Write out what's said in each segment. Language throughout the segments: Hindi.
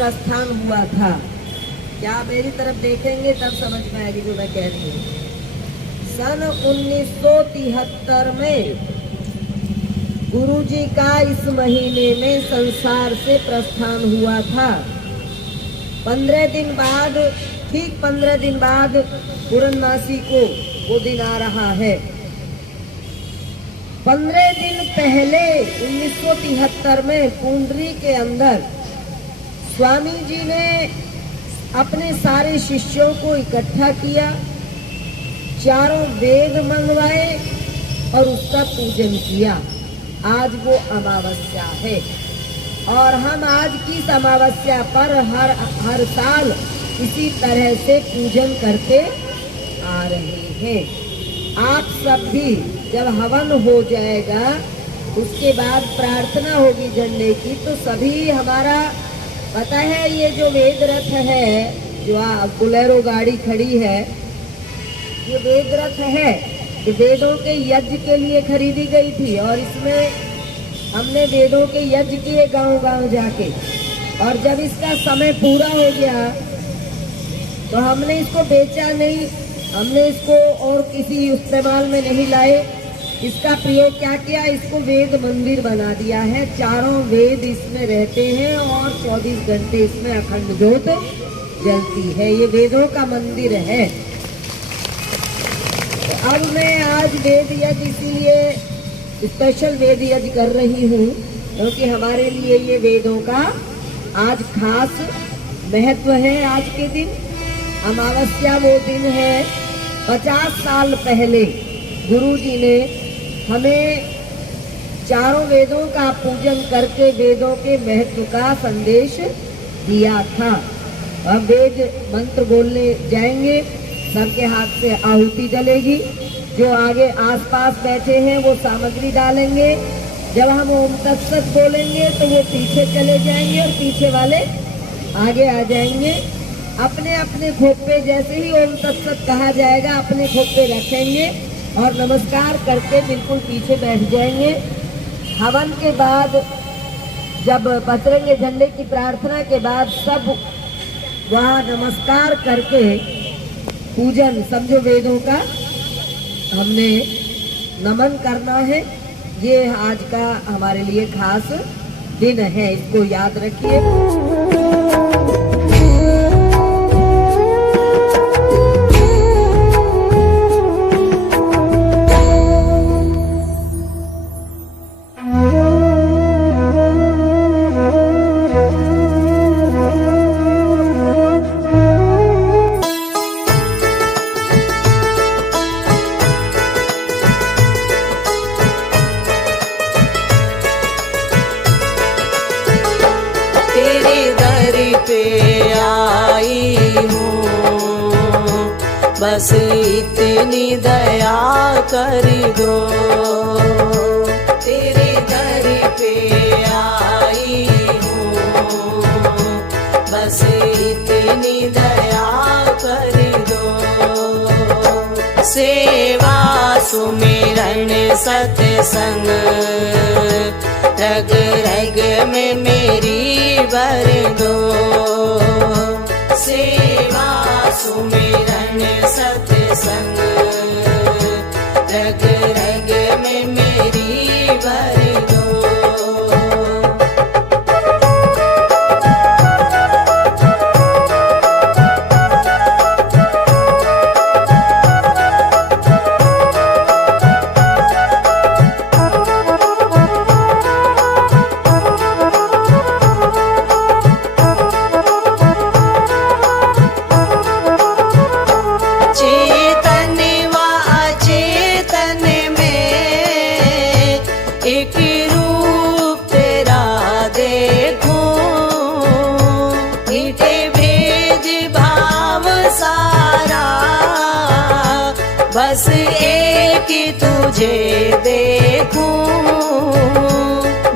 प्रस्थान हुआ था। क्या मेरी तरफ देखेंगे तब समझ में आएगी जो मैं कह रही हूँ। सन 1973 में गुरुजी का इस महीने में संसार से प्रस्थान हुआ था। 15 दिन बाद, ठीक 15 दिन बाद पूर्णमासी को वो दिन आ रहा है। 15 दिन पहले 1973 में पुंडरी के अंदर स्वामी जी ने अपने सारे शिष्यों को इकट्ठा किया, चारों वेद मंगवाए और उसका पूजन किया। आज वो अमावस्या है और हम आज की इस अमावस्या पर हर साल इसी तरह से पूजन करते आ रहे हैं। आप सब भी जब हवन हो जाएगा उसके बाद प्रार्थना होगी झंडे की, तो सभी हमारा पता है ये जो वेद रथ है, जो बुलेरो गाड़ी खड़ी है, ये वेद रथ है, ये वेदों के यज्ञ के लिए खरीदी गई थी और इसमें हमने वेदों के यज्ञ किए गांव-गांव जाके। और जब इसका समय पूरा हो गया तो हमने इसको बेचा नहीं, हमने इसको और किसी इस्तेमाल में नहीं लाए। इसका प्रयोग क्या किया, इसको वेद मंदिर बना दिया है। चारों वेद इसमें रहते हैं और 24 घंटे इसमें अखंड ज्योत जलती है। ये वेदों का मंदिर है। तो अब मैं आज वेद यज्ञ इसीलिए स्पेशल वेद यज्ञ कर रही हूँ क्योंकि हमारे लिए ये वेदों का आज खास महत्व है। आज के दिन अमावस्या वो दिन है, 50 साल पहले गुरु जी ने हमें चारों वेदों का पूजन करके वेदों के महत्व का संदेश दिया था। अब वेद मंत्र बोलने जाएंगे, सबके हाथ से आहुति जलेगी। जो आगे आसपास बैठे हैं वो सामग्री डालेंगे। जब हम ओम तत्सत बोलेंगे तो वो पीछे चले जाएंगे और पीछे वाले आगे आ जाएंगे। अपने अपने खोपे जैसे ही ओम तत्सत कहा जाएगा अपने खोपे रखेंगे और नमस्कार करके बिल्कुल पीछे बैठ जाएंगे। हवन के बाद जब बजरंग झंडे की प्रार्थना के बाद सब वहाँ नमस्कार करके पूजन, समझो वेदों का हमने नमन करना है। ये आज का हमारे लिए खास दिन है, इसको याद रखिए। पे आई हूँ, बस इतनी दया कर दो। तेरे दर पे आई हूँ, बस इतनी दया कर दो। सेवा सुमिरन सत्संग रग रग में मेरी भर दो। सेवा सुमिरन सत्संग रग रग में मेरी भर दो। एक रूप तेरा देखूं, मिटे भेद भाव सारा, बस एक तुझे देखूं।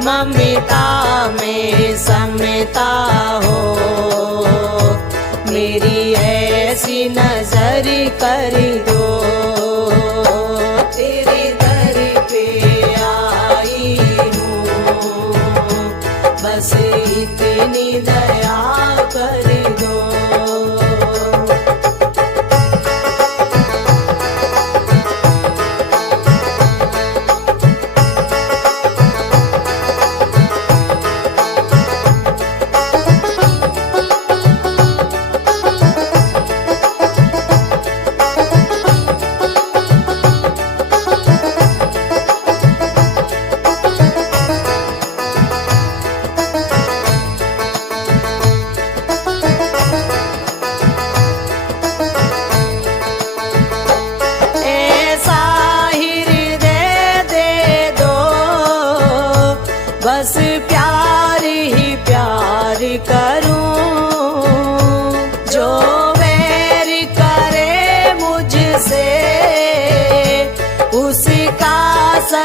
ममता में समता हो, मेरी ऐसी नजर कर दो। तेरे दर पे आई हूँ, बस इतनी दया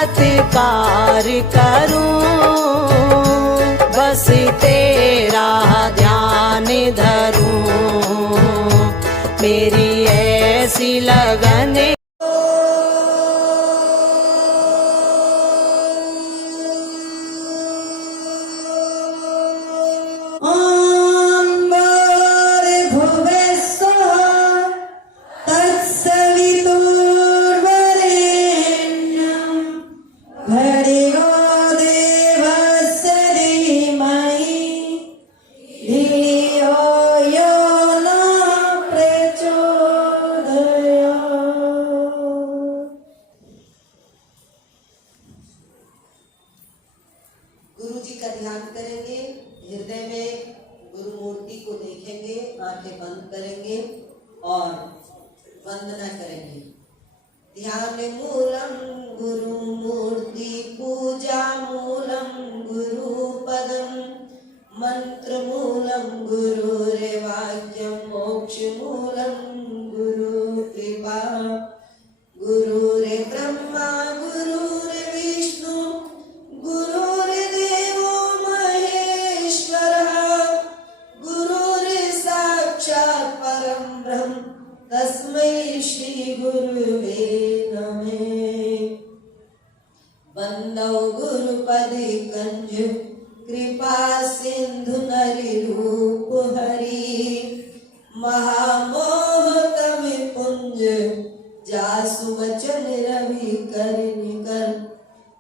सत्कार करूं, बस तेरा ध्यान धरूं, मेरी ऐसी लगन। गुरु जी का ध्यान करेंगे, हृदय में गुरु मूर्ति को देखेंगे, आंखें बंद करेंगे और वंदना करेंगे। ध्यान मूलम गुरु मूर्ति पूजा मूलम गुरु पदम, मंत्र मूलम गुरु वाक्यम, मोक्ष मूलम गुरु कृपा, गुरु ब्रह्मा गुरु विष्णु गुरु तस्मै श्री गुरुवे नमः। बंदौ गुरुपद कंज कृपा सिंधु नरि रूप हरि, महामोह तम पुंज जासु वचन रवि कर निकर,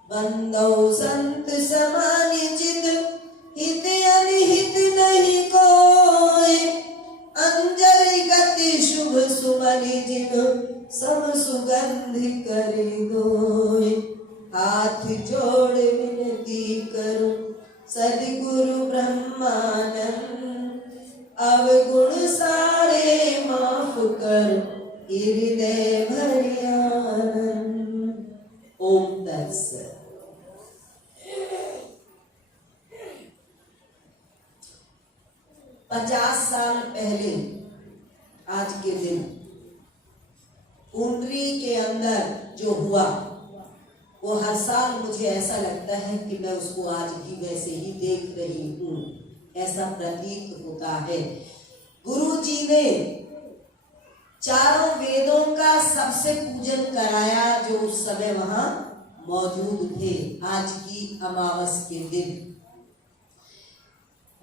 बंदौ संत समानि चित हित अनिहित नहीं कोय, अंजलि गति शुभ सुमनि जिन सम सुगंधि करि दोय, हाथ जोड़ विनती करूं सद्गुरु ब्रह्मानंद, अवगुण सारे माफ कर हृदय भरि आनंद। ओम तत्सत। 50 साल पहले आज के दिन पुंडरी के अंदर जो हुआ वो हर साल मुझे ऐसा लगता है कि मैं उसको आज भी वैसे ही देख रही हूँ, ऐसा प्रतीत होता है। गुरु जी ने चारों वेदों का सबसे पूजन कराया जो उस समय वहां मौजूद थे, आज की अमावस के दिन।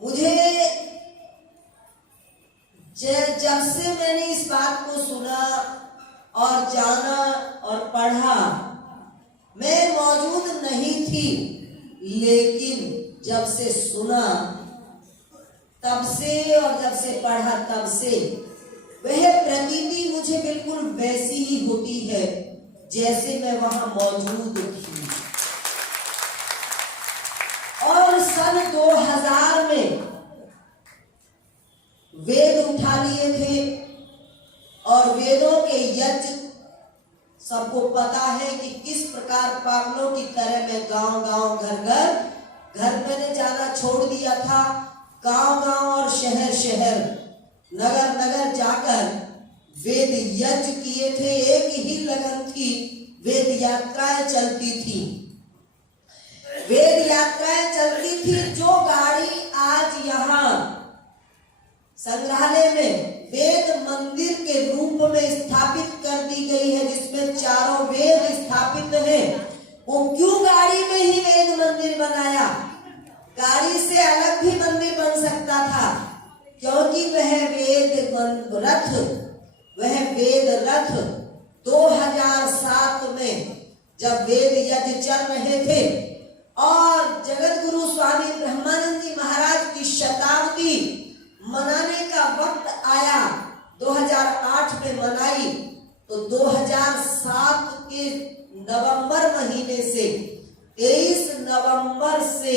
मुझे जब से मैंने इस बात को सुना और जाना और पढ़ा, मैं मौजूद नहीं थी, लेकिन जब से सुना तब से और जब से पढ़ा तब से वह प्रतीति मुझे बिल्कुल वैसी ही होती है जैसे मैं वहां मौजूद थी। और सन 2000 में वेद उठा लिए थे और वेदों के यज्ञ सबको पता है कि किस प्रकार पागलों की तरह मैं गांव-गांव घर मैंने जाना छोड़ दिया था। गांव-गांव और शहर नगर जाकर वेद यज्ञ किए थे। एक ही लगन थी, वेद यात्राएं चलती थी। वेद यात्राएं चलती थी। जो गाड़ी आज यहाँ संग्रहालय में वेद मंदिर के रूप में स्थापित कर दी गई है, जिसमें चारों वेद स्थापित हैं, वो क्यों गाड़ी में ही वेद मंदिर बनाया? गाड़ी से अलग भी मंदिर बन सकता था, क्योंकि वह वेद रथ 2007 में जब वेद यज्ञ चल रहे थे और जगत गुरु स्वामी ब्रह्मानंद जी महाराज की शताब्दी मनाने का वक्त आया, 2008 में मनाई, तो 2007 के नवंबर महीने से 23 नवंबर से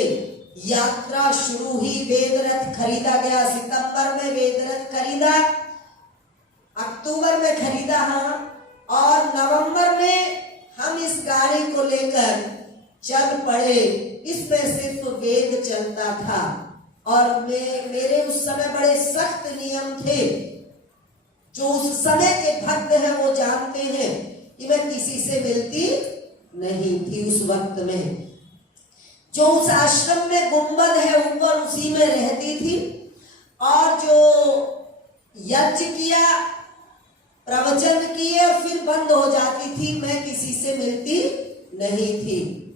यात्रा शुरू हुई। वेद रथ खरीदा गया। सितंबर में वेद रथ खरीदा, अक्टूबर में खरीदा और नवंबर में हम इस गाड़ी को लेकर चल पड़े। इसमें सिर्फ वेद चलता था और मेरे उस समय बड़े सख्त नियम थे। जो उस समय के भक्त हैं वो जानते हैं कि मैं किसी से मिलती नहीं थी उस वक्त में। जो उस आश्रम में गुंबद है ऊपर, उसी में रहती थी। और जो यज्ञ किया, प्रवचन किए और फिर बंद हो जाती थी। मैं किसी से मिलती नहीं थी।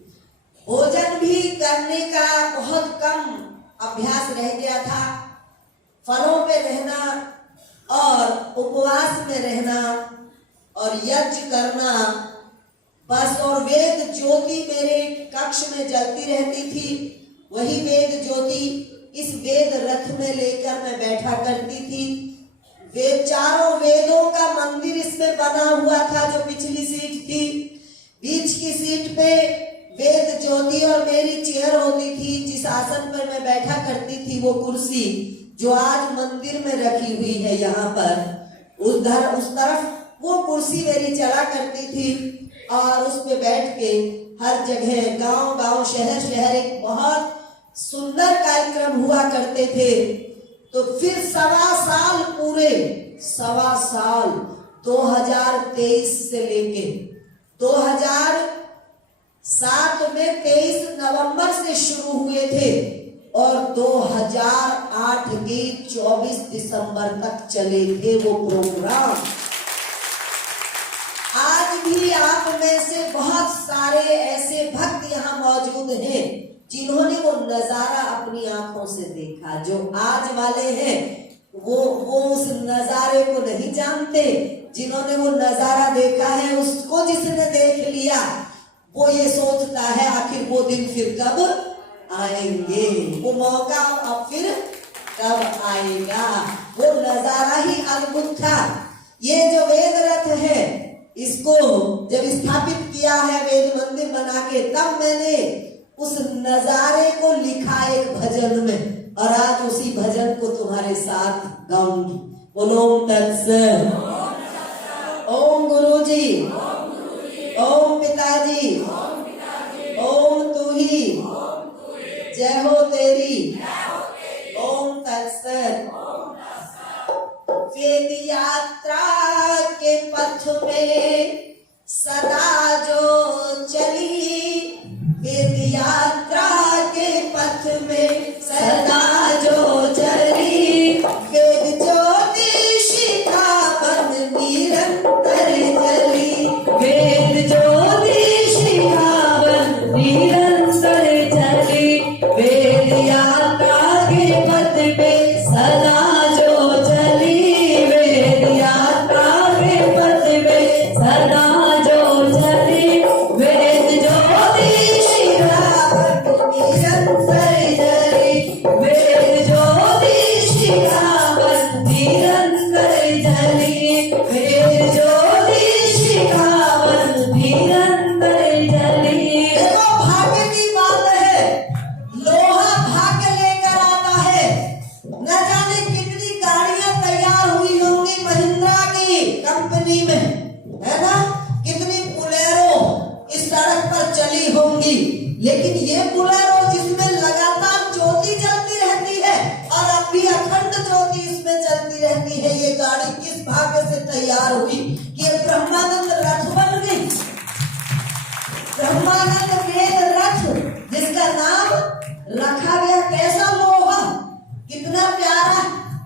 भोजन भी करने का बहुत कम अभ्यास रह गया था। फलों पे रहना और उपवास में रहना और यज्ञ करना बस। और वेद ज्योति मेरे कक्ष में जलती रहती थी। वही वेद ज्योति इस वेद रथ में लेकर मैं बैठा करती थी। वेद, चारों वेदों का मंदिर इसमें बना हुआ था। जो पिछली सीट थी, बीच की सीट पे वेद ज्योति और मेरी चेयर होती थी। जिस आसन पर मैं बैठा करती थी, वो कुर्सी जो आज मंदिर में रखी हुई है यहाँ पर, उस तरफ वो कुर्सी मेरी चला करती थी। और उस पे बैठ के हर जगह, गांव गांव, शहर शहर एक बहुत सुंदर कार्यक्रम हुआ करते थे। तो फिर 1.25 साल पूरे, 1.25 साल 2023 से लेके 2007 में 23 नवंबर से शुरू हुए थे और 2008 के 24 दिसंबर तक चले थे वो प्रोग्राम। आज भी आप में से बहुत सारे ऐसे भक्त यहाँ मौजूद हैं जिन्होंने वो नजारा अपनी आंखों से देखा। जो आज वाले हैं वो उस नजारे को नहीं जानते। जिन्होंने वो नजारा देखा है, उसको जिसने देख लिया, वो ये सोचता है आखिर वो दिन फिर कब आएंगे, वो मौका अब फिर कब आएगा। वो नजारा ही अद्भुत था। ये जो वेद रथ है, इसको जब स्थापित किया है वेद मंदिर बना के, तब मैंने उस नजारे को लिखा एक भजन में और आज उसी भजन को तुम्हारे साथ गाऊंगी। बोलो ओम तत्सत। ओम गुरुजी, ओम पिताजी, ओम तू ही, जय हो तेरी, ओम तत्सत। वेद यात्रा के पथ में सदा जो चली, वेद यात्रा के पथ में सदा जो चली, वेद ज्योति शिखा बन निरंतर जली, वेद ज्योति शिखा बन निरंतर जली, वेद यात्रा के पथ पे सदा जो चली, वेद यात्रा के पथ पे सदा जो चली, वेद ज्योति शिखा बन निरंतर जली, वेद ज्योति शिखा बन निरंतर जली, वेद ज्योति शिखा बन निरंतर जली। देखो भाग्य की बात है, लोहा भाग्य लेकर आता है। न जाने कितनी गाड़ियां तैयार हुई होंगी महिंद्रा की कंपनी में, है ना, कितनी बुलेरो इस सड़क पर चली होंगी, लेकिन ये बुलेरो जिसमें लगातार ज्योति जलती रहती है और अब भी अखंड ज्योति इसमें चलती रहती है, ये गाड़ी किस भाग्य से तैयार हुई कि ये ब्रह्मानंद रथ बन गई। ब्रह्मानंद वेद रथ, जिसका नाम रखा गया, कैसा लोहा, कितना प्यारा,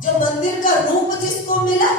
जो मंदिर का रूप जिसको मिला।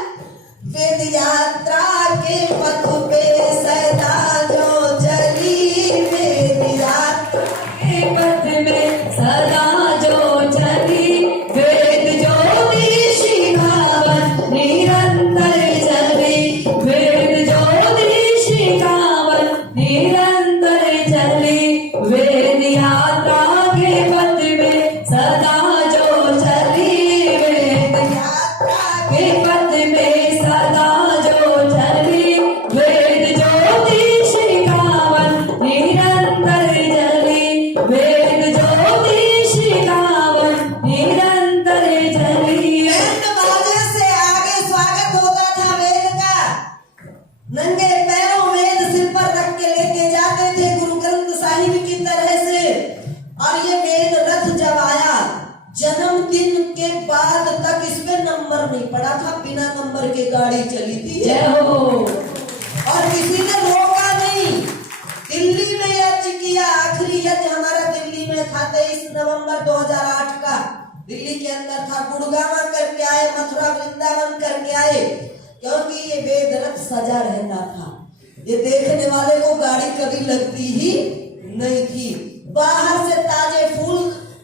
वेद यात्रा के पथ पे सदा जो चली, वेद यात्रा के पथ में सदा जो चली, वेद ज्योति शिखा बन निरंतर जली, वेद ज्योति शिखा बन निरंतर जली, वेद यात्रा के पथ में सदा जो चली, वेद यात्रा के पथ में सदा जो चली, वेद ज्योति शिखा बन निरंतर जली, वेद ज्योति शिखा बन निरंतर जली। बैंड बाजे से आगे स्वागत होता था वेद का। नंगे पैरों वेद सिर पर रख के लेके जाते थे गुरु ग्रंथ साहिब की तरह से। और ये वेद रथ जब आया, जन्मदिन के बाद तक इसमें नंबर नहीं पड़ा था, बिना नंबर के गाड़ी चली थी। जय हो। और किसी ने रोका नहीं। दिल्ली यज्ञ हमारा दिल्ली में था 23 नवंबर 2008 का, दिल्ली के अंदर था। गुड़गावा करके आए, मथुरा वृंदावन करके आए, क्योंकि ये वेद रथ सजा रहता था। ये देखने वाले को गाड़ी कभी लगती ही नहीं थी। बाहर से ताजे फूल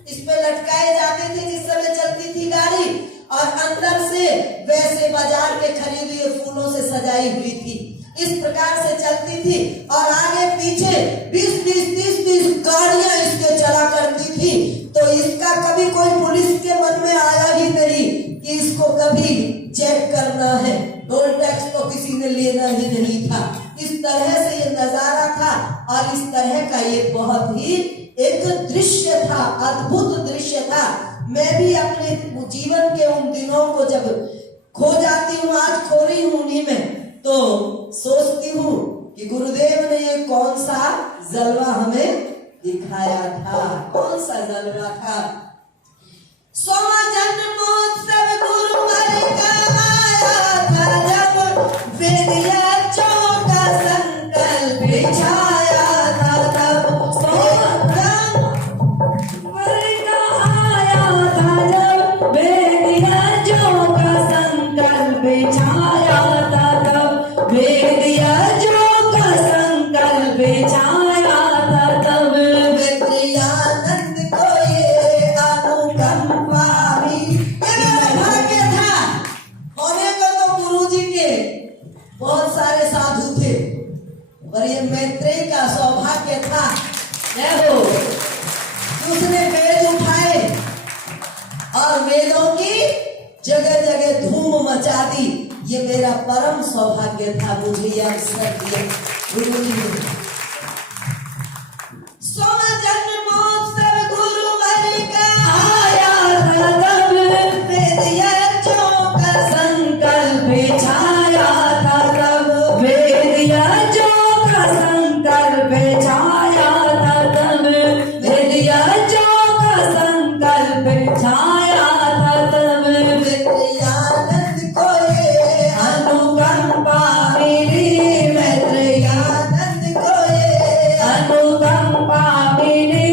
इस पे लटकाए जाते थे जिस समय चलती थी गाड़ी, और अंदर से वैसे बाजार के खरीदे हुए फूलों से सजाई हुई थी। इस प्रकार से चलती थी, और आगे पीछे 20-20, 30-30 गाड़ियां इसके चला करती थी। तो इसका कभी कोई पुलिस के मन में आया ही नहीं कि इसको कभी चेक करना है। टोल टैक्स तो किसी ने लेना ही नहीं था। इस तरह से ये नजारा था, और इस तरह का ये बहुत ही एक दृश्य था, अद्भुत दृश्य था। मैं भी अपने जीवन के उन दिनों को जब खो जाती हूँ, आज खो रही हूँ उन्हीं में, तो सोचती हूँ कि गुरुदेव ने ये कौन सा जलवा हमें दिखाया था, कौन सा जलवा था। 100वां जन्मोत्सव गुरुवर का आया था, जब वेदियाचों का संकल्प बिछाया था, तब 100वां गुरुवर का आया था, जब वेदियाचों का संकल्प बिछाया था, तब वेदियाचों का संकल्प बिछाया था, तब वेदियानंद को ये अनुकंपा भी, ये मेरा भाग्य था होने को। तो गुरुजी के बहुत सारे साधु थे, पर ये मैत्रेय का सौभाग्य था देखो, उसने वेद उठाए और वेदों की जगह जगह धूम मचा दी। ये मेरा परम सौभाग्य था, मुझे ये अवसर दिया गुरुजी ने। 100वां जन्मोत्सव गुरुवर का आया था, तब वेदियाचों का संकल्प बिछाया था, तब वेदियाचों का संकल्प बिछाया था, तब वेदियाचों का संकल्प बिछाया था, तब वेदियानंद को ये अनुकंपा मिली, वेदियानंद को ये अनुकंपा मिली।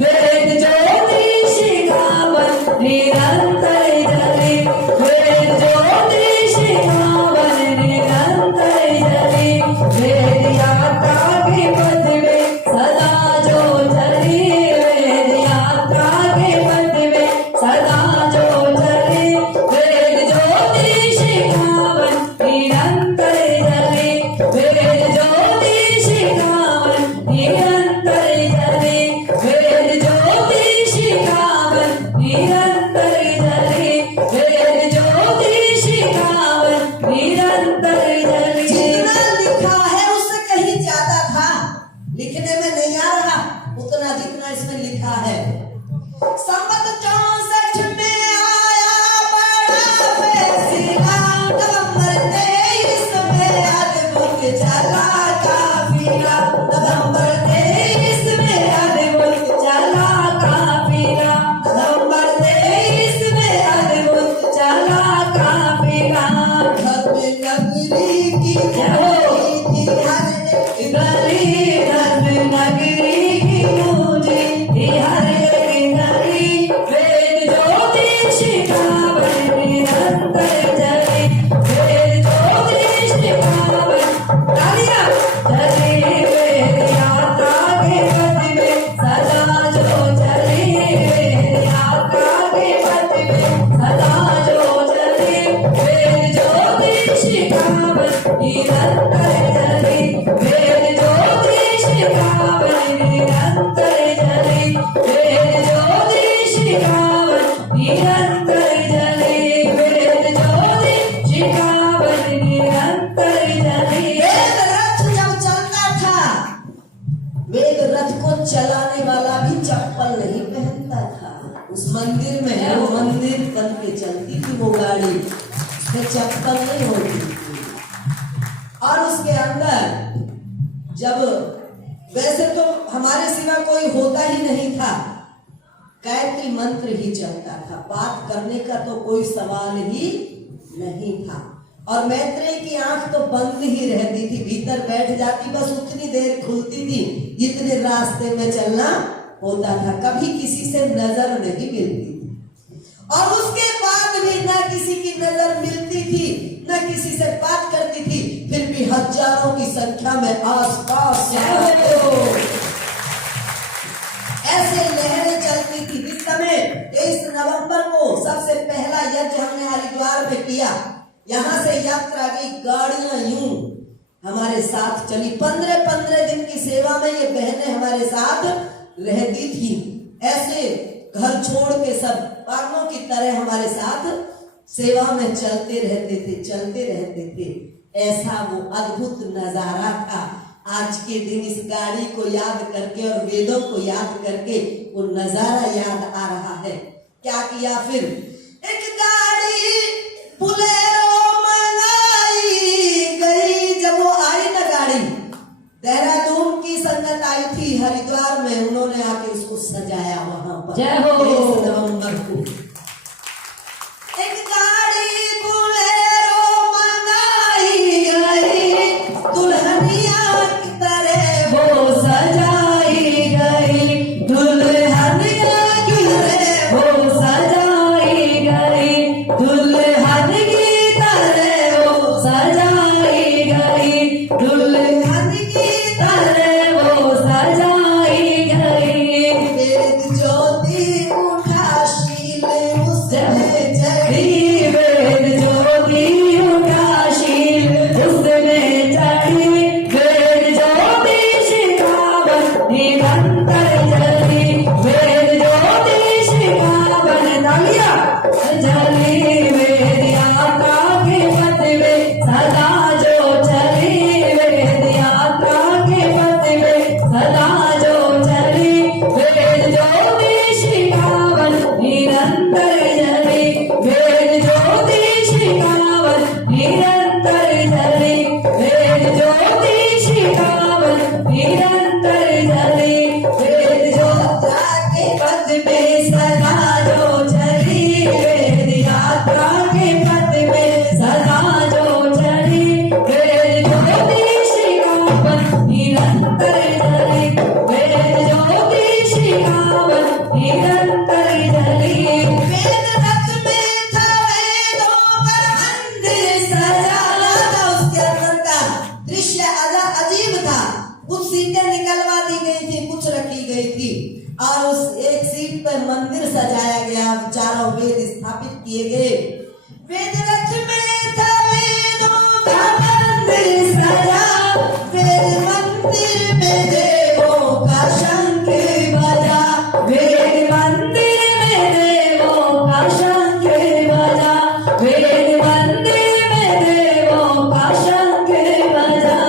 वेद ज्योति शिखावन निरंतर जली, वेद ज्योति शिखावन निरंतर जली। वेद यात्रा के पथ में सदा जो चली, वेद यात्रा के पथ में सदा जो चली। वेद ज्योति शिखावन निरंतर जली, वेद ज्योति शिखावन निरंतर जली। वेद ज्योति शिखावन निरंतर जली, वेद ज्योति शिखावन निरंतर जली। जितना लिखा है उससे कहीं ज्यादा था, लिखने में नहीं आ रहा उतना जितना इसमें लिखा है। संवत 64 में आया बड़ा फैसला, नवंबर 23 में अद्भुत चला काफिला, नवंबर 23 में अद्भुत चला काफिला, नवंबर 23 में अद्भुत चला काफिला। भव्य नगरी की गली थी हर एक गली धर्म नगरी की गूंजी थी हर एक गली। वेद ज्योति शिखावन निरंतर जली, वेद ज्योति शिखावन तालियां जली। वेद यात्रा के पथ में सदा जो चली, वेद यात्रा के पथ में सदा जो चली। वेद ज्योति शिखावन निरंतर जली, वेद ज्योति शिखावन निरंतर जली, वेद ज्योति शिखावन निरंतर जली, वेद ज्योति शिखावन निरंतर जली। वेद रथ जब चलता था, वेद रथ को चलाने वाला भी चप्पल नहीं पहनता था। उस मंदिर में है, वो मंदिर बन के चलती थी वो गाड़ी, उसमें चप्पल नहीं होती थी। और उसके अंदर जब वैसे तो हमारे सिवा कोई होता ही नहीं था, गायत्री मंत्र ही चलता था, बात करने का तो कोई सवाल ही नहीं था। और मैत्रेयी की आंख तो बंद ही रहती थी, भीतर बैठ जाती, बस उतनी देर खुलती थी जितने रास्ते में चलना होता था। कभी किसी से नजर नहीं मिलती थी और उसके बाद भी न किसी की नजर मिलती थी, न किसी से बात करती थी, फिर भी हजारों की संख्या में आसपास ऐसे लहरें चलती थी। इस समय 23 नवंबर को सबसे पहला यज्ञ हमने हरिद्वार में किया। यहाँ से यात्रा की गाड़ियां यूं हमारे साथ चली। 15-15 दिन की सेवा में ये बहनें हमारे साथ रहती थी। ऐसे घर छोड़ के सब पागलों की तरह हमारे साथ सेवा में चलते रहते थे। ऐसा वो अद्भुत नजारा था। आज के दिन इस गाड़ी को याद करके और वेदों को याद करके वो नजारा याद आ रहा है। क्या किया फिर? एक गाड़ी बुलेरो मंगाई गई। जब वो आई ना गाड़ी, देहरादून की संगत आई थी हरिद्वार में, उन्होंने आके उसको सजाया वहां पर। जय हो। 23 नवंबर को एक गाड़ी बुलेरो मंगाई गई, दुल्हनिया की तरह वो सजाई गई, दुल्हनिया की तरह वो सजाई गई, दुल्हन की तरह वो सजाई गई, दुल्हन की तरह वो सजाई गई। वेद ज्योति उठा शील उसने चढ़ी, वेद ज्योति उठा शील उसने चढ़ी, वेद ज्योति शिखावन निरंतर जली, वेद ज्योति शिखावन नलिया जली, वेद यात्रा के पथ में सदा जो चली, वेद यात्रा के पथ में सदा जो चली, वेद ज्योति शिखावन निरंतर जली, वेद ज्योति शिखावन निरंतर जली, वेद ज्योति शिखावन निरंतर जली, वेद यात्रा के पथ में सदा जो चली, वेद यात्रा के पथ में सदा जो चली, वेद ज्योति शिखावन निरंतर जली, वेद ज्योति शिखावन निरंतर जली। वेद रथ में था वेदों का मंदिर सजाना था। उसके अंदर का दृश्य अजीब था। कुछ सीटें निकलवा दी गई थी, कुछ रखी गई थी और उस एक सीट पर मंदिर सजाया गया, चारों वेद स्थापित किए गए। वेद रथ में था वेदों का मंदिर सजा, वेद मंदिर में देवों का शंख बजा, वेद मंदिर में देवों का शंख बजा, वेद मंदिर में देवों का शंख बजा।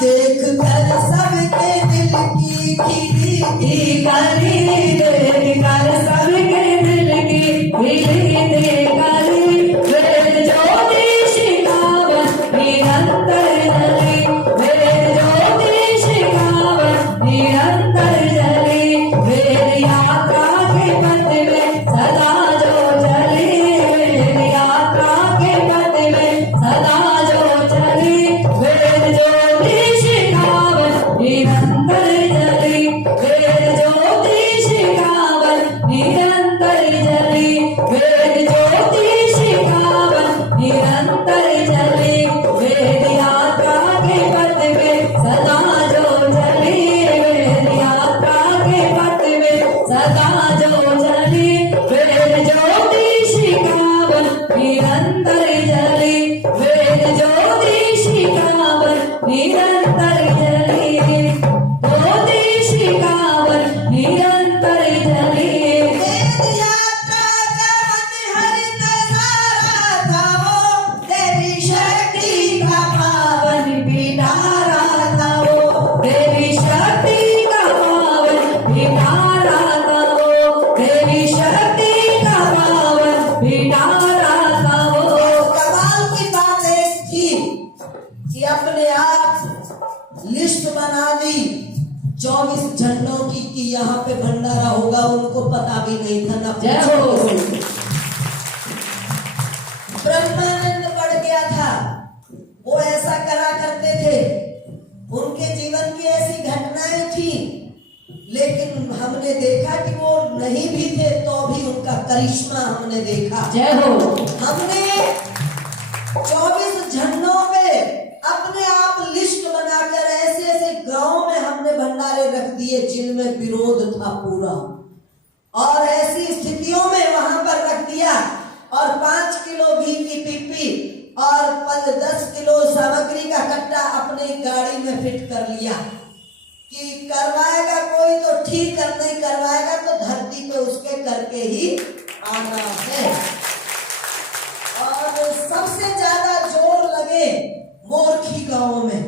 देख कर सबके दिल की खिली थी कली, देख कर सबके दिल की खिली थी कली, वेद ज्योति शिखावन निरंतर जली, वेद ज्योति शिखावन निरंतर जली, वेद यात्रा के पथ में सदा जो चली, वेद यात्रा के पथ में सदा जो चली, वेद ज्योति शिखावन निरंतर जली, वेद ज्योति शिखावन निरंतर जली, वेद ज्योति शिखावन निरंतर जली, वेद यात्रा के पथ में सदा जो चली, वेद यात्रा के पथ में सदा जो चली, वेद ज्योति शिखावन निरंतर जली, वेद ज्योति शिखावन निरंतर जली, ज्योति शिखावन निरंतर जली। वेद यात्रा का मनहरित सारा था वो, देवी शक्ति का पावन पिटारा था वो, देवी शक्ति का पावन पिटारा था वो, देवी शक्ति का पावन पिटारा था वो। कमाल की बात एक थी कि अपने आप लिस्ट बना दी 24 झंडों की कि यहाँ पे भंडारा होगा, उनको पता भी नहीं था ना। जय हो। ब्रह्मानंद पड़ गया था करा करते थे, उनके जीवन की ऐसी घटनाएं थी, लेकिन हमने देखा कि वो नहीं भी थे तो भी उनका करिश्मा हमने देखा। जय हो। हमने 24 झंडों पे अपने आप लिस्ट बनाकर ऐसे ऐसे गांव में हमने भंडारे रख दिए जिनमें विरोध था पूरा, और ऐसी स्थितियों में वहां पर रख दिया, और 5 किलो घी की पीपी और 10 किलो सामग्री का कट्टा अपनी गाड़ी में फिट कर लिया कि करवाएगा कोई तो ठीक, कर नहीं करवाएगा तो धरती पे उसके करके ही आना है। और सबसे ज्यादा जोर लगे मोरखी गांव में।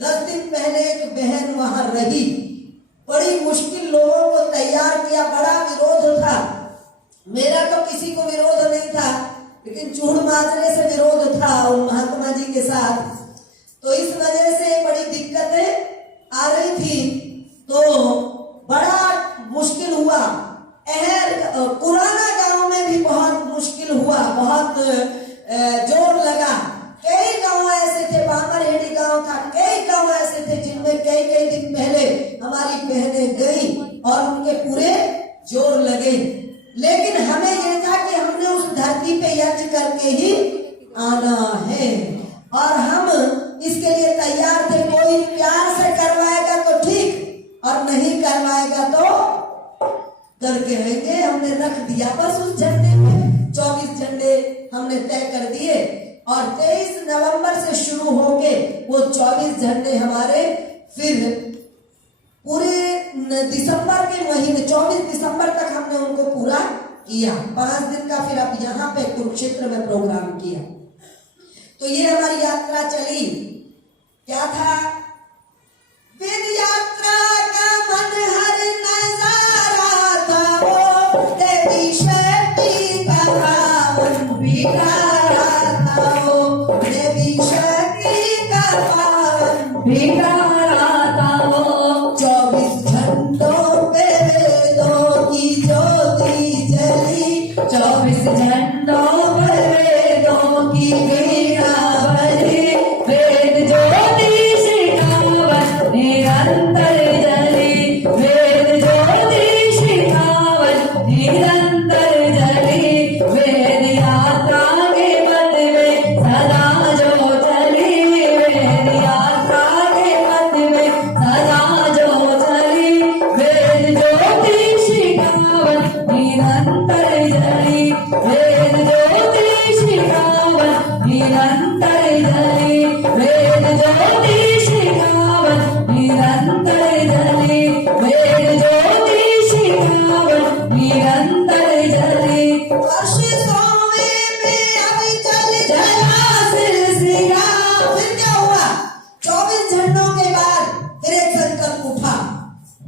10 दिन पहले एक बहन वहां रही, बड़ी मुश्किल लोगों को तैयार किया, बड़ा विरोध था। मेरा तो किसी को विरोध नहीं था, लेकिन चूड़ मारने से विरोध था और महात्मा जी के साथ, तो इस वजह से बड़ी दिक्कतें आ रही थी, तो बड़ा मुश्किल हुआ। पुराना गांव में भी बहुत मुश्किल हुआ, बहुत जोर लगा। कई गांव ऐसे थे, बामरहेड़ी गांव था, कई गांव ऐसे थे जिनमें कई कई दिन पहले हमारी बहनें गई और उनके पूरे जोर लगे। लेकिन हमें यह था कि हमने उस धरती पे यज्ञ करके ही आना है, और हम इसके लिए तैयार थे। कोई प्यार से करवाएगा तो ठीक, और नहीं करवाएगा तो करके रहेंगे। हमने रख दिया बस उस झंडे में, 24 झंडे हमने तय कर दिए, और 23 नवंबर से शुरू होके वो 24 झंडे हमारे फिर पूरे दिसंबर के महीने 24 दिसंबर तक हमने उनको पूरा किया। 5 दिन का फिर अब यहाँ पे कुरुक्षेत्र में प्रोग्राम किया। तो ये हमारी यात्रा चली। क्या था? वेद यात्रा का मनहर नजारा था, वो देवी शक्ति का पावन बिगाड़ा था, वो देवी शक्ति का पावन बिगाड़ा था, वो 24 झंडों पे वेदों की ज्योति जली, 24 झंडों पे वेदों की वीणा बजी, वेद ज्योति शिखावन निरंतर जली, वेद ज्योति शिखावन निरंतर जली, वेद यात्रा के पथ में सदा जो चली, वेद यात्रा के पथ में सदा जो चली, वेद ज्योति शिखावन निरंतर जली, वेद ज्योति शिखावन निरंतर जली, वेद ज्योति शिखावन निरंतर जली, वेद ज्योति शिखावन निरंतर जली। वर्ष 100वें में अभी चला सिलसिला। फिर क्या हुआ? 24 झंडों के बाद फिर एक संकल्प उठा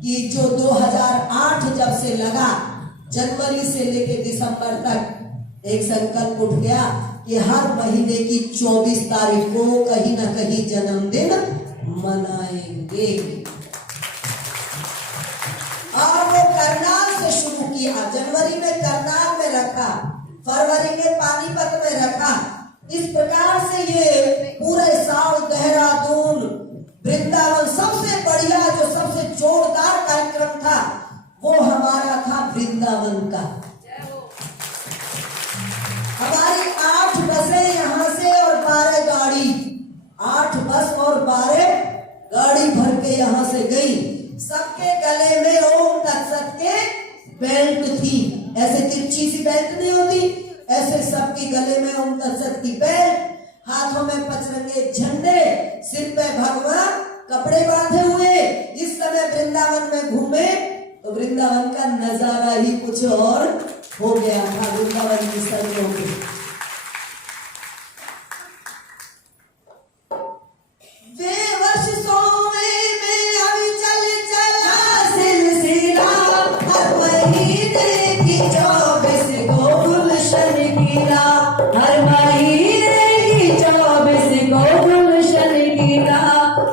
कि जो 2008 जब से लगा, जनवरी से लेके दिसंबर तक एक संकल्प उठ गया कि हर महीने की 24 तारीख को कहीं ना कहीं जन्मदिन मनाएंगे। और वो करनाल से शुरू किया। जनवरी में करनाल में रखा, फरवरी में पानीपत में रखा। इस प्रकार से ये पूरे साल देहरादून, वृंदावन, सबसे बढ़िया जो सबसे जोरदार कार्यक्रम था वो हमारा था वृंदावन का। हमारी 8 बसें यहाँ से और 12 गाड़ी, 8 बस और 12 गाड़ी भर के यहाँ से गई। सबके गले में ओम तत्सत के बेल्ट थी, ऐसे तिरछी सी बेल्ट नहीं होती, ऐसे सबके गले में ओम तत्सत की बेल्ट, हाथों में पचरंगे झंडे, सिर पे भगवा कपड़े बांधे हुए। इस समय वृंदावन में घूमे तो वृंदावन का नजारा ही कुछ और हो गया था। वृंदावन की सड़कों पे वे वर्ष 100वें में अभी चला सिलसिला, हर महीने की 24 को गुलशन गिरा, हर महीने की 24 को गुलशन गिरा,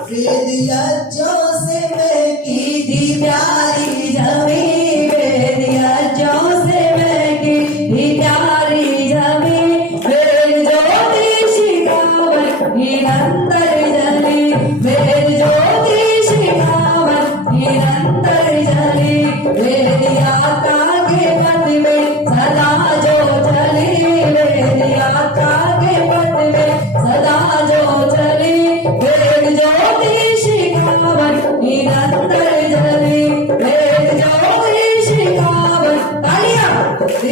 वेद यज्ञों से मैं की थी प्यारी जमी, वेद यज्ञों से मैं की निरंतर जले वेद जो शिखावन तालियां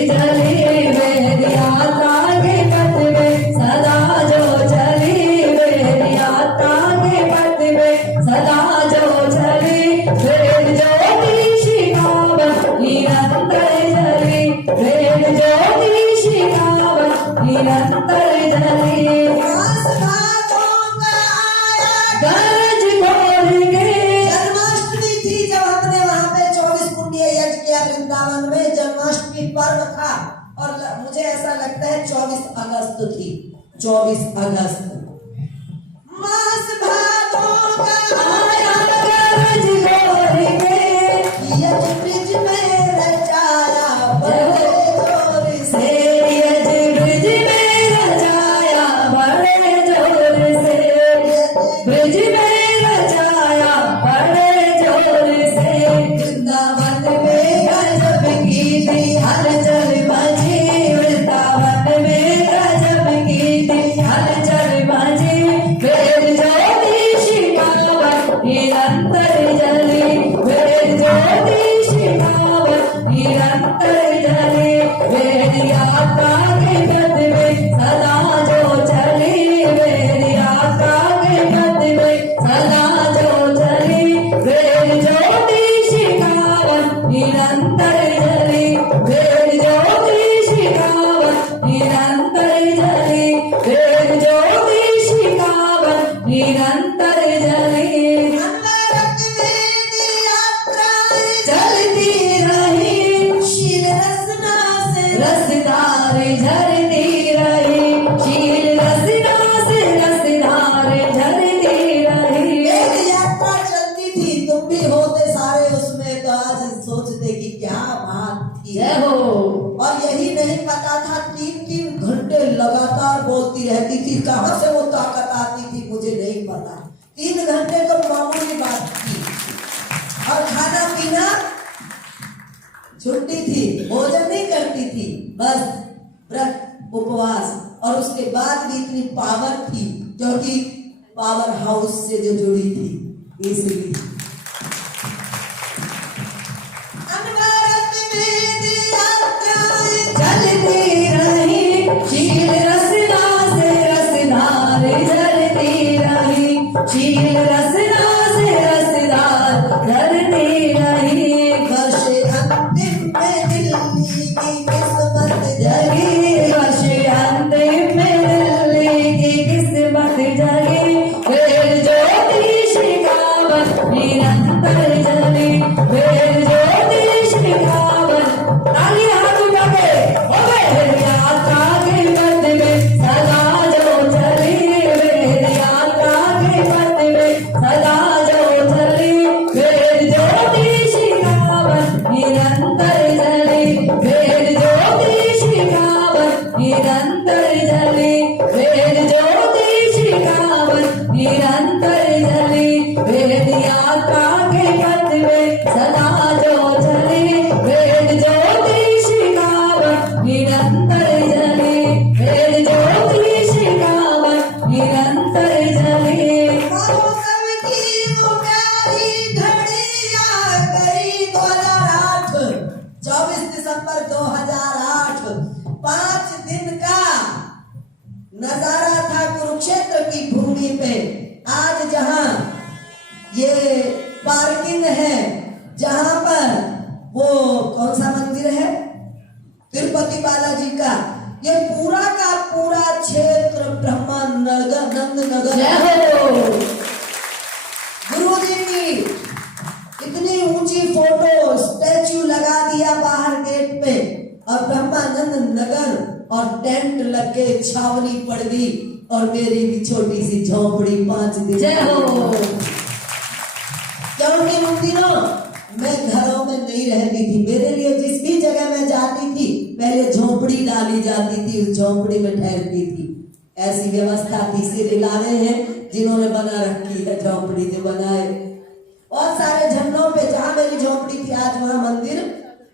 जले वेद यात्रा के पथ में सदा जो चली वेद यात्रा के पथ में सदा जो चली वेद ज्योति शिखावन निरंतर जले वेद ज्योति शिखावन निरंतर जले मास भादों का आया गरज खोल के जन्माष्टमी थी जब हमने वहां पे 24 कुंडीय यज्ञ किया वृंदावन में। जन्माष्टमी पर्व था और मुझे ऐसा लगता है 24 अगस्त थी, 24 अगस्त। मास भादों का आया गरज खोल के यज्ञ ब्रिज में रचाया बड़े जोर से। यज ब्रिज में रचाया बड़े जोर से ब्रिज में रचाया बड़े जोर से वृंदावन में गजब की थी हलचल मची वृंदावन में गजब की थी हलचल मची वेद ज्योति शिखावन निरंतर जली वेद ज्योति शिखावन निरंतर जली वेद यात्रा के पथ में सदा जो चली वेद यात्रा के पथ में सदा जो चली वेद ज्योति शिखावन निरंतर जली वेद ज्योति शिखावन निरंतर जली वेद ज्योति शिखावन निरंतर जली अनवरत वेद यात्राएं चलती रही शील रसना से रसदार झरती रही शील रसना से रसदार झरती रही वेद यात्रा चलती थी, तुम भी होते सारे उसमें तो आज सोचते कि क्या बात थी। जय हो और यही नहीं पता था 3-3 घंटे लगातार बोलती रहती थी। कहाँ से वो ताकत आती थी मुझे नहीं पता। 3 घंटे तो मामूली बात थी। और खाना पीना छुट्टी थी, भोजन नहीं करती थी, बस व्रत उपवास। और उसके बाद भी इतनी पावर थी क्योंकि पावर हाउस से जो जुड़ी थी इसलिए। अनवरत वेद यात्राएं चलती रही शील रसना से रसदार झरती रही शील रसना से रसदार झरती रही वर्ष अंतिम में दिल्ली की किस्मत जगी वर्ष अंतिम में दिल्ली की किस्मत जगी वेद ज्योति शिखावन निरंतर जली वेद ज्योति शिखावन तालियां हाथ उठा के हो गए यात्रा के पथ में सदा जो चली वेद यात्रा के पथ में सदा जो चली वेद ज्योति शिखावन निरंतर जली वेद ज्योति शिखावन निरंतर जली वेद ज्योति शिखावन निरंतर जली वेद यात्रा के पथ में सदा जो चली वेद ज्योति शिखावन निरंतर जली वेद ज्योति शिखावन निरंतर जली महोत्सव की वो प्यारी घड़ी आ गई 2008 24 दिसंबर 2008 5 दिन का नजारा था कुरुक्षेत्र की भूमि पे। आज जहां ये पार्किंग है, जहां पर वो कौन सा मंदिर है तिरुपति बालाजी का, ये पूरा का पूरा क्षेत्र ब्रह्मानंद नगर जय हो गुरु जी की इतनी ऊंची फोटो स्टैचू लगा दिया बाहर गेट पे और ब्रह्मानंद नगर और टेंट लग के छावनी पड़ गई और मेरी भी छोटी सी झोपड़ी 5 दिन। जय हो क्योंकि उन दिनों मैं घरों में नहीं रहती थी। मेरे लिए जिस भी जगह मैं जाती थी पहले झोपड़ी डाली जाती थी, उस झोपड़ी में ठहरती थी। ऐसी व्यवस्था थी। इसीलिए लाने हैं जिन्होंने बना रखी है झोपड़ी जो बनाए। बहुत सारे झरनों पे जहां मेरी झोपड़ी थी आज वहां मंदिर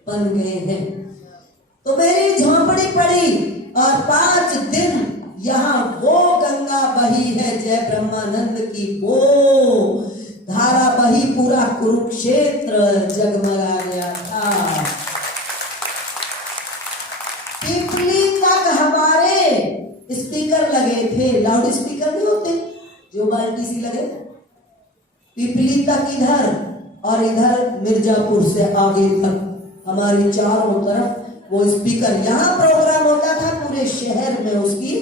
बन गए हैं। तो मेरी झोपड़ी पड़ी और 5 दिन यहाँ वो गंगा बही है जय ब्रह्मानंद की, वो धारा बही पूरा कुरुक्षेत्र जगमगा गया था। पिपली तक हमारे स्पीकर लगे थे, लाउड स्पीकर नहीं होते जो बाल्टी सी लगे, पिपली तक इधर और इधर मिर्जापुर से आगे तक हमारी चारों तरफ वो स्पीकर, यहाँ प्रोग्राम होता था पूरे शहर में उसकी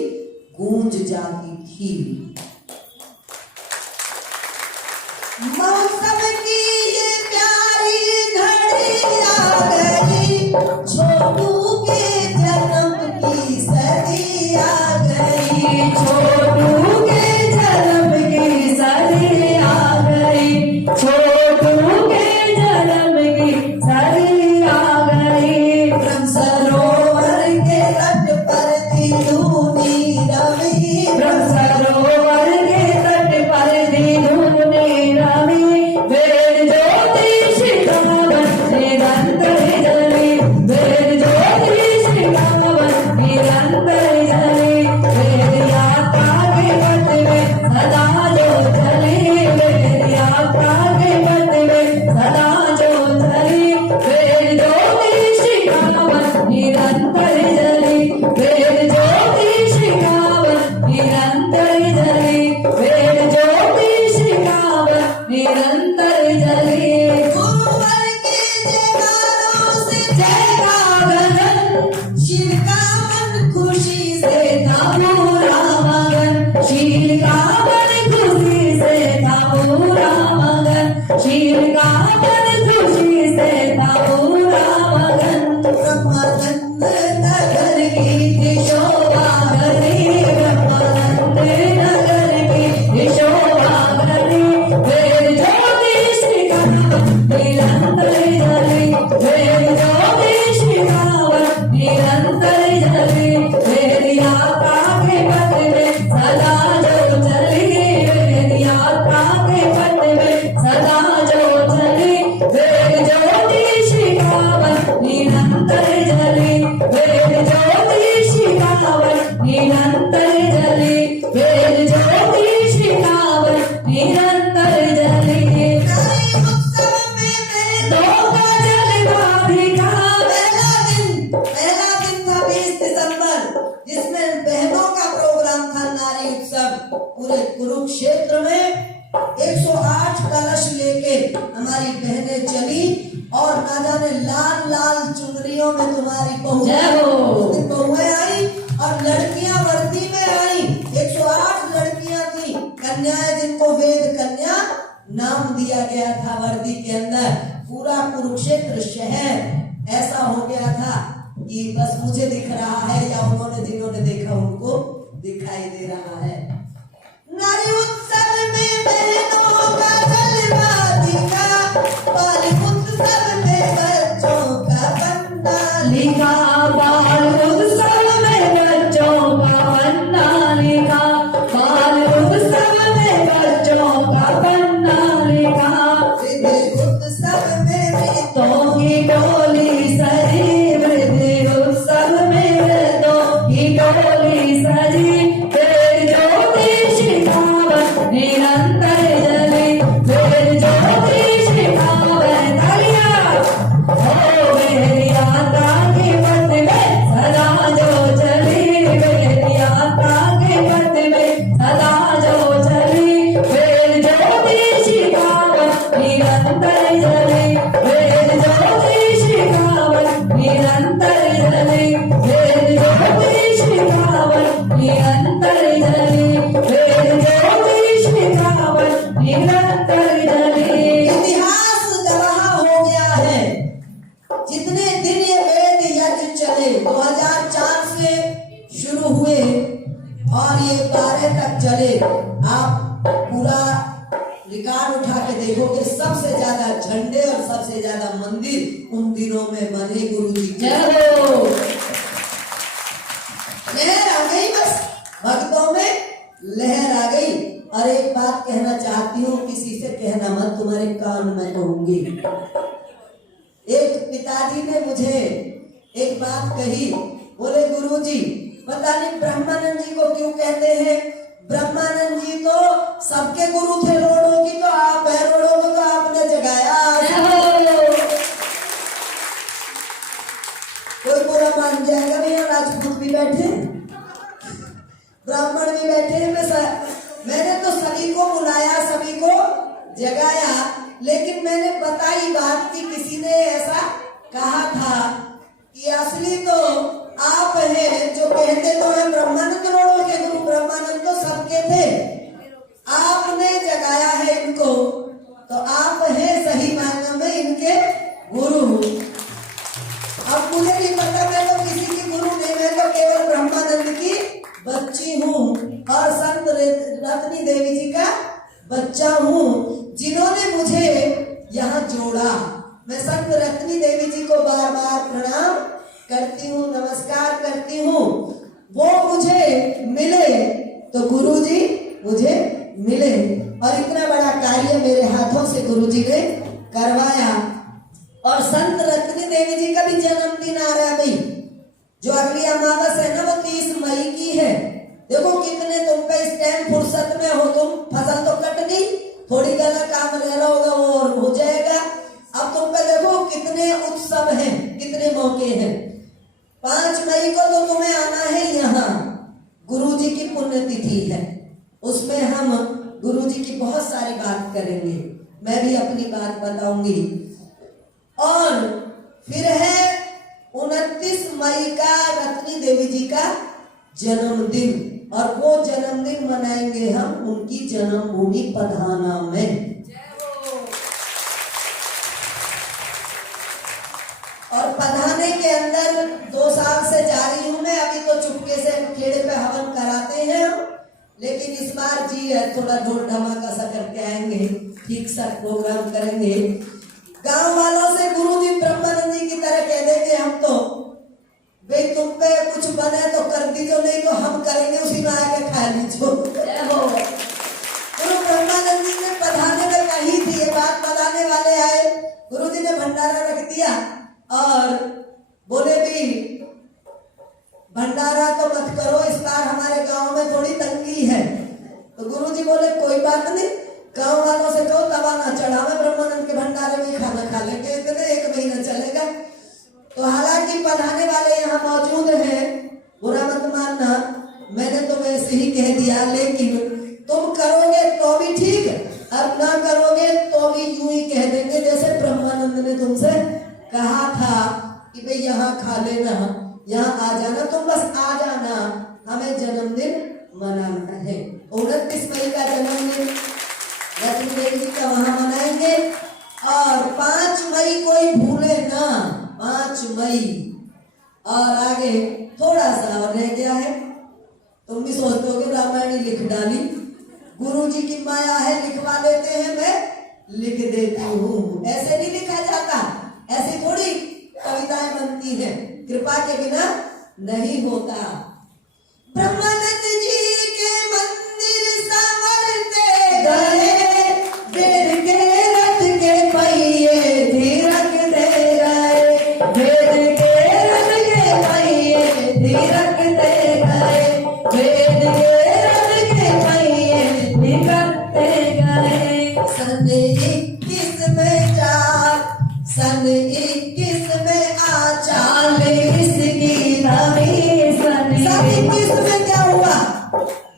गूंज जाती थी। मौसम की ये प्यारी घड़ी आ गई, छोटू के जन्म की सदी आ गई, छोटू के जन्म की सदी आ गई, छोटू के जन्म की सदी आ गई। ब्रह्म सरोवर के तट पर थी धूनी रवि, ब्रह्म सरोवर के तट पर थी धूनी रवि, वेद ज्योति शिखावन निरंतर जली, वेद ज्योति शिखावन निरंतर जली, वेद यात्रा के पथ में सदा जो चली, वेद यात्रा के पथ में सदा जो चली, वेद ज्योति शिखावन निरंतर जली, वेद ज्योति शिखावन निरंतर जली, वेद ज्योति शिखावन निरंतर जली। गुरुवर के जयकारों से जय गगन शिव का मन खुशी से था पूरा मगन, शील का मन खुशी से था पूरा मगन, शील का मन खुशी से था पूरा मगन। ब्रह्मानंद नगर की थी शोभा गली, ब्रह्मानंद नगर की थी शोभा गली, वेद ज्योति शिखावन निरंतर जली, वेद ज्योति शिखावन निरंतर जली, वेद यात्रा के पथ में सदा जो चली, वेद यात्रा के पथ में सदा जो चली, वेद ज्योति शिखावन निरंतर जली, वेद ज्योति शिखावन निरंतर जली, वेद ज्योति शिखावन निरंतर जली। नारी उत्सव में तो का जलवा भिगा, पहला दिन था 20 दिसंबर, जिसमें बहनों का प्रोग्राम था नारी उत्सव। पूरे कुरुक्षेत्र में 108 कलश लेके हमारी बहनें चली और ना जाने लाल लाल चुनरियों में तुम्हारी जय हो। बहुएं आई और लड़कियां वर्दी में आई। 108 लड़कियां थी, कन्याएं जिनको वेद कन्या नाम दिया गया था वर्दी के अंदर। पूरा कुरुक्षेत्र शहर ऐसा हो गया था कि बस मुझे दिख रहा है या उन्होंने जिन्होंने देखा उनको दिखाई दे रहा है। नारी उत्सव में बहनों का जलवा दिखा, बाल उत्सव में बच्चों का बंदा लिखा, बाल उत्सव में बच्चों का पन्ना लिखा, बाल उत्सव में बच्चों का पन्ना लिखा, वृद्ध उत्सव में वृद्धों की टोली सजी, वृद्ध उत्सव में वृद्धों की टोली सजी, वेद ज्योति शिखावन निरंतर जली, वेद ज्योति शिखावन तालियां। ओ वेद यात्रा के पथ में सदा जो चली, वेद यात्रा के पथ में सदा जो चली, वेद ज्योति शिखावन निरंतर जली, वेद ज्योति शिखावन निरंतर जली, वेद ज्योति शिखावन निरंतर जली, वेद ज्योति शिखावन निरंतर जली। इतिहास गवाह हो गया है। जितने दिन ये वेद यज्ञ चले, 2004 से शुरू हुए और ये 12 तक चले। आप पूरा रिकॉर्ड उठा के देखोगे, सबसे ज्यादा झंडे और सबसे ज्यादा मंदिर उन दिनों में बने गुरु जी के। जय हो। लहर आ गई, बस भक्तों में लहर आ गई। और एक बात कहना चाहती हूँ, किसी से कहना मत, तुम्हारे कान में कहूंगी। एक पिताजी ने मुझे एक बात कही, बोले गुरुजी पता नहीं ब्रह्मानंद जी को क्यों कहते हैं, ब्रह्मानंद जी तो सबके गुरु थे, रोड़ों की तो आप है, रोड़ों को बुलाया, सभी को जगाया, लेकिन मैंने बताई बात कि किसी ने ऐसा कहा था कि असली तो आप हैं, जो कहते तो हैं ब्रह्मानंद करोड़ों के गुरु, ब्रह्मानंद तो सबके थे, आपने जगाया है इनको, तो आप हैं सही मायने में इनके गुरु। अब मुझे नहीं पता, मैं तो किसी की गुरु नहीं, मैं तो केवल ब्रह्मानंद की बच्ची हूँ और संत रत्नी देवी जी का बच्चा हूँ, जिन्होंने मुझे यहाँ जोड़ा। मैं संत रत्नी देवी जी को बार बार प्रणाम करती हूँ, नमस्कार करती हूँ। वो मुझे मिले तो गुरु जी मुझे मिले, और इतना बड़ा कार्य मेरे हाथों से गुरु जी ने करवाया। और संत रत्नी देवी जी का भी जन्मदिन आ रहा है भाई, जो अगली अमावस है ना, वो 30 मई की है। देखो कितने तुम पे इस टाइम फुर्सत में हो, तुम फसल तो कट गई, थोड़ी गला काम रह रहा होगा वो और हो जाएगा। अब तुम पे देखो कितने उत्सव हैं, कितने मौके हैं। 5 मई को तो तुम्हें आना है यहाँ, गुरु जी की पुण्यतिथि है, उसमें हम गुरु जी की बहुत सारी बात करेंगे, मैं भी अपनी बात बताऊंगी। और फिर है 29 मई का रत्नी देवी जी का जन्मदिन, और वो जन्मदिन मनाएंगे हम उनकी जन्मभूमि पधाना में। और पधाने के अंदर 2 साल से जा रही हूं मैं, अभी तो चुपके से खेड़े पे हवन कराते हैं हम, लेकिन इस बार जी है थोड़ा ढोल धमाका सा करके आएंगे, ठीक सा प्रोग्राम करेंगे। गांव वालों से गुरु जी ब्रह्मानंद जी की तरह कह देंगे हम तो, भाई तुम पे कुछ बने तो कर दीजो, नहीं तो हम करेंगे, उसी में आके खा लीजो। गुरु ब्रह्मानंद जी ने पधाने में कही थी ये बात, पधाने वाले आए, गुरु जी ने भंडारा रख दिया और बोले भी भंडारा तो मत करो, इस बार हमारे गांव में थोड़ी तंगी है। तो गुरु जी बोले कोई बात नहीं, गांव वालों से कहो तवा ना चढ़ावे, ब्रह्मानंद के भंडारे में खाना खा लेंगे, इतने 1 महीना चलेगा। तो हालांकि पढ़ाने वाले यहाँ मौजूद हैं, बुरा मत मानना, मैंने तो वैसे ही कह दिया, लेकिन तुम करोगे तो भी ठीक, अब ना करोगे तो भी यूं ही कह देंगे जैसे ब्रह्मानंद ने तुमसे कहा था कि भाई यहाँ खा लेना, यहाँ आ जाना, तुम बस आ जाना, हमें जन्मदिन मनाना है। 29 मई का जन्मदिन रत्नी देवी जी का वहां मनाएंगे। और 5 मई कोई भूले ना, 5 मई। और आगे थोड़ा सा और रह गया है, तुम भी सोचते हो कि रामायण लिख डाली, गुरु जी की माया है, लिखवा देते हैं, मैं लिख देती हूँ। ऐसे नहीं लिखा जाता, ऐसी थोड़ी कविताएं बनती हैं, कृपा के बिना नहीं होता। ब्रह्मानंद जी के मंदिर संवरते गए, वेद के रथ के पहिए धीरकते गए, वेद के रथ के पहिए धीरकते गए, वेद के रथ के पहिए धीरकते गए। सन 21 में सन 21 में आचार 40 की नवी सन 21 में क्या हुआ?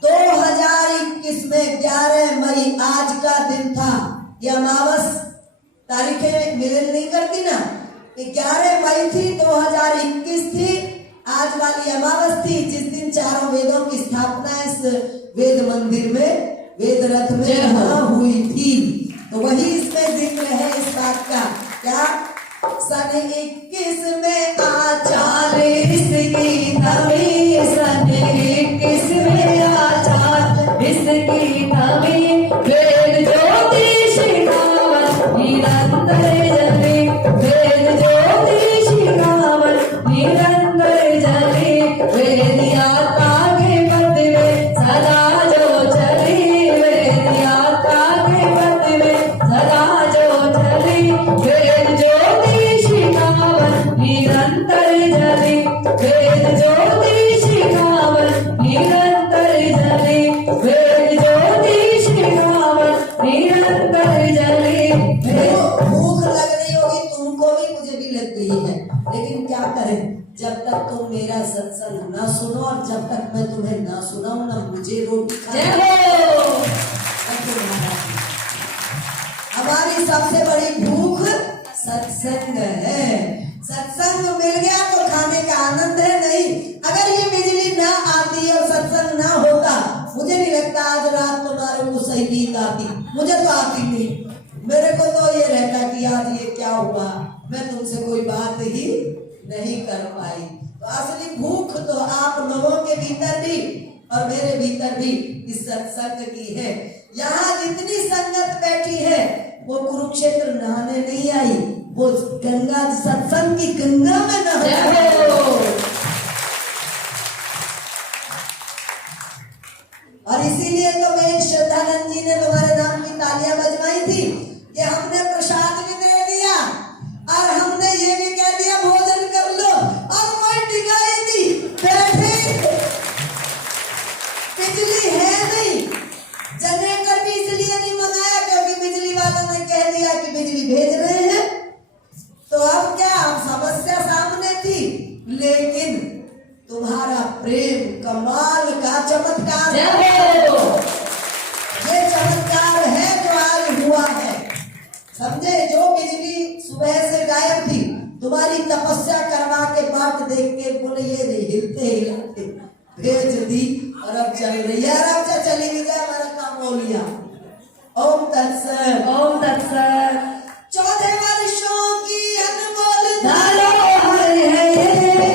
2021 में 11 मई आज का दिन था। ये अमावस तारीखें मिलन नहीं करती ना, 11 मई थी, 2021 थी, आज वाली अमावस थी, जिस दिन चारों वेदों की स्थापना इस वेद मंदिर में, वेद रथ में हुई थी। तो वही इसमें जिक्र है इस बात का, क्या? सन 21 में आचार 40 की नवी, सन 21 में आचार 40 की नवी, वेद ज्योति शिखावन निरंतर जले, वेद ज्योति शिखावन निरंतर जले, वेद यात्रा के पथ में सदा जो चली, वेद यात्रा के पथ में सदा जो चली, वेद ज्योति शिखावन निरंतर जले, वेद ज्योति शिखावन निरंतर जले, वेद ज्योति शिखावन निरंतर जले। भूख लग रही होगी तुमको भी, मुझे भी लग गई है, लेकिन क्या करें, जब तक तुम मेरा सत्संग ना सुनो और जब तक मैं तुम्हें ना सुनाऊं ना मुझे रोटी खाने सबसे बड़ी भूख सत्संग है। सत्संग मिल गया तो खाने का आनंद है। नहीं, अगर ये बिजली ना आती और सत्संग ना होता, मुझे नहीं लगता आज रात तुम्हारे को सही नींद आती। मुझे तो आती नहीं। मेरे को तो ये रहता कि आज ये क्या हुआ, मैं तुमसे कोई बात ही नहीं कर पाई। तो असली भूख तो आप लोगों के भीतर भी और मेरे भीतर भी इस सत्संग की है। यहाँ जितनी संगत बैठी है वो कुरुक्षेत्र नहाने नहीं आई, वो गंगा सत्संग की गंगा में नहाने। और इसीलिए तो मैं श्रद्धानंद जी ने तुम्हारे नाम की तालियां बजवाई थी कि हमने प्रसाद भी दे दिया और हमने ये भी कह दिया भोजन कर लो, और कोई टिकाई थी बैठे। बिजली है नहीं, जनरेटर भी इसलिए नहीं मंगाया क्योंकि बिजली वालों ने कह दिया कि बिजली भेज रहे हैं। तो अब क्या, अब समस्या सामने थी, लेकिन तुम्हारा प्रेम कमाल का चमत्कार है। ये चमत्कार है जो आज हुआ है। समझे, जो बिजली सुबह से गायब थी, तुम्हारी तपस्या करवा के बाट देख के बोले ये हिलते हिलते भेज दी और अब चल रही है। अब चली गई, हमारा काम हो लिया। ओम तत्सत, ओम तत्सत। 14 वर्षों की अनमोल धरोहर है ये,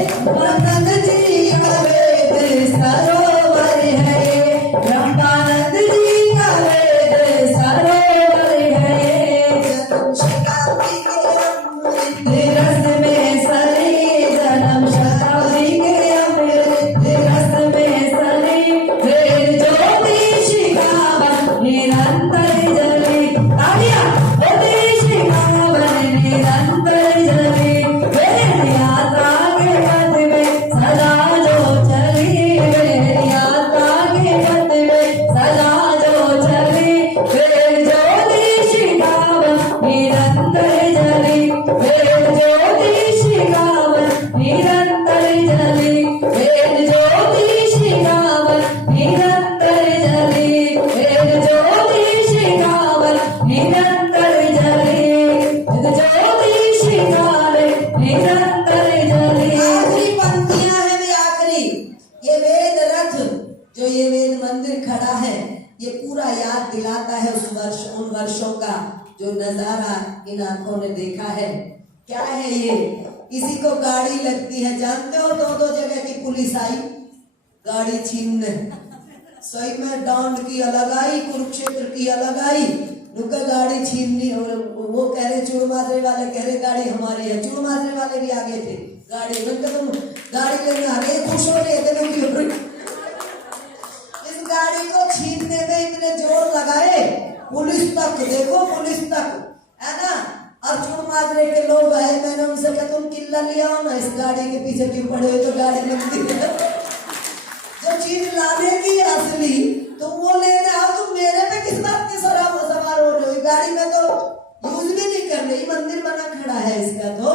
आनंद जी का वेद सरोवर है ये, ब्रह्मानंद जी का वेद सरोवर है ये। जन्म शताब्दी के अमृत रस में सरी, जन्म शताब्दी के अमृत रस में सरी, फिर ज्योति शिखावन निरंतर जली। तालियां। ज्योति शिखावन निरंतर जली, फिर यात्रा के पथ में सदा जो चली, फिर यात्रा के पथ में सदा जो चली, फिर ज्योति शिखावन निरंतर जली, फिर ज्योति शिखावन निरंतर जली, फिर ज्योति शिखावन निरंतर जली, फिर ज्योति शिखावन निरंतर जली, फिर ज्योति शिखावन निरंतर जली। आखिरी पंक्तियां हैं भी आखिरी। ये वेद रथ जो ये वेद मंदिर खड़ा है, ये पूरा याद दिलाता है उन वर्षों का जो नजारा इन आंखों ने देखा है। क्या है ये, किसी को गाड़ी लगती है, जानते हो, 2-2 जगह की पुलिस आई गाड़ी छीनने। सही में डांड की अलग आई, कुरुक्षेत्र की अलग आई, नुका गाड़ी छीननी। और वो कह रहे, चूड़ माजरे वाले कह रहे गाड़ी हमारी है। चूड़ माजरे वाले भी आगे थे गाड़ी में, तुम गाड़ी लेने आ रहे, खुश हो रहे थे। इस गाड़ी को छीनने में इतने जोर लगाए, पुलिस तक, देखो पुलिस तक, है ना। और चूड़ माजरे के लोग आए, मैंने उनसे कहा तुम किल्ला लिया हो ना, इस गाड़ी के पीछे क्यों पड़े हो, तो गाड़ी लगती है। जो चीज लाने की असली तुम वो लेने आओ, तुम मेरे पे किस बात की सवार हो रहे हो। गाड़ी में तो यूज भी नहीं कर रही, मंदिर बना खड़ा है इसका। तो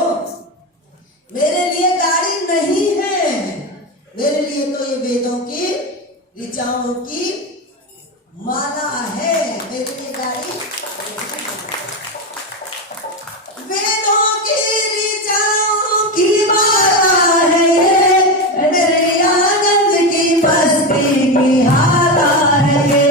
मेरे लिए गाड़ी नहीं है, मेरे लिए तो ये वेदों की ऋचाओं की माला है। मेरे लिए गाड़ी वेदों की ऋचाओं की माला है ये, मेरे आनंद की मस्ती की हाला है ये,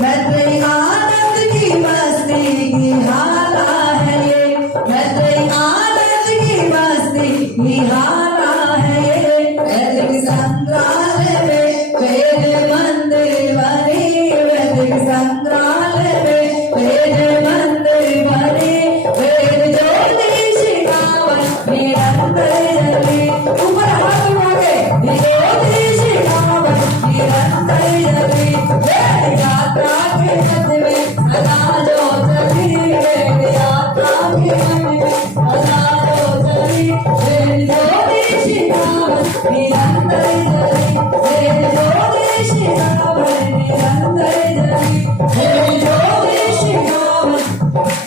मेरे आनंद की मस्ती की हाला है ये, मेरे आनंद की मस्ती की हाला है ये। वैदिक संग्रहालय में वेद मंदिर बनी, वैदिक संग्रहालय में वेद मंदिर बनी, वेद ज्योति शिखावन निरंतर जली। ऊपर हाथ उठाके, ज्योति शिखावन निरंतर जली, वेद यात्रा के पथ में सदा जो चली, वेद यात्रा के पथ में सदा जो चली, वेद ज्योति शिखावन निरंतर जली, वेद ज्योति शिखावन निरंतर जली, वेद ज्योति शिखावन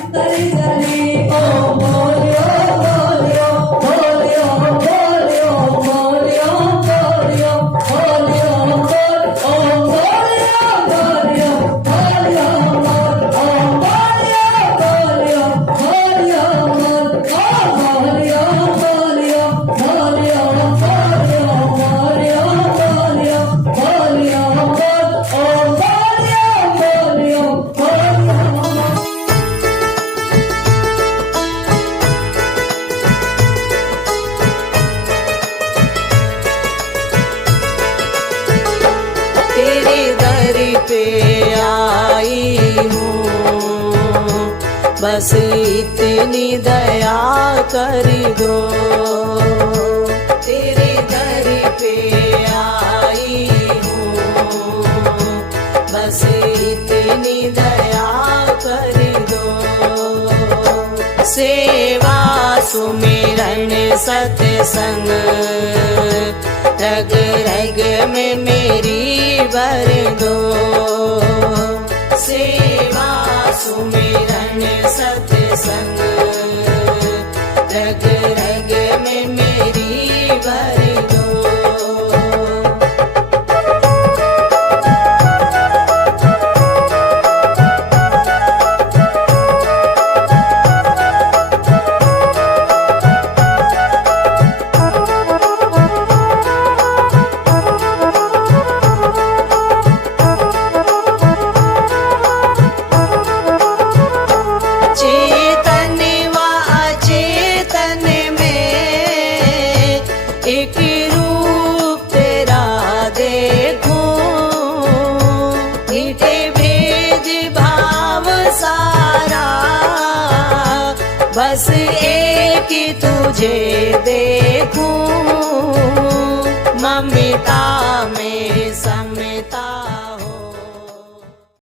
निरंतर जली। ओम बोलियो बोलियो बोलियो बोलियो बोलियो बोलियो बोलियो बोल, ओम बोलियो बोलियो बोलियो बोल, ओम बोलियो बोलियो हूँ, बस इतनी दया कर दो। तेरे दर पे आई हूँ, बस इतनी दया कर दो। सेवा सुमिरन सत्संग रग रग में मेरी भर दो। सेवा सुमिरन सत्संग रग रग में मेरी भर दो। चेतन व अचेतन में एक रूप तेरा देखूं, मिटे भेद भाव सारा, बस एक ही तुझे देखूं। ममता में सम